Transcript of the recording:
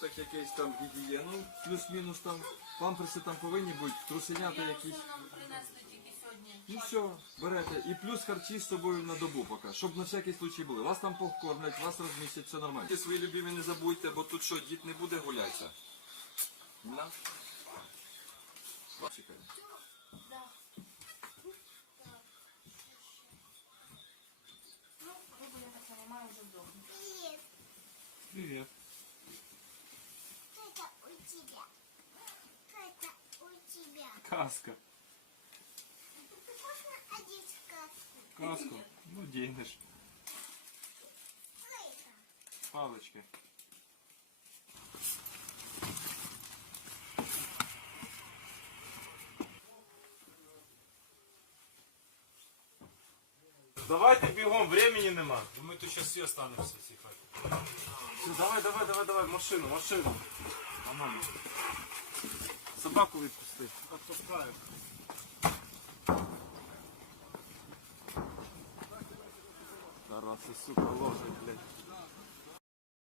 так якийсь там гігієну, плюс-мінус там, памперси там повинні бути, трусенята якісь. Ну все, берете. І плюс харчі з собою на добу поки, щоб на всякий случай були. Вас там покормлять, вас розмістять, все нормально. І свої любимі не забудьте, бо тут що, дід не буде гулятися. На. Чекай. Да. Каска. Можно одеть сказку? Каску. Ну, дінеш. Что это? Палички. Давайте бігом, времени нема. Ми тут зараз всі останемося в цій хаті. Все, давай, давай, давай, давай, машину, машину. Нормально. Собаку відпусти. Отпускаю. Тарас, сука, ложить, блядь.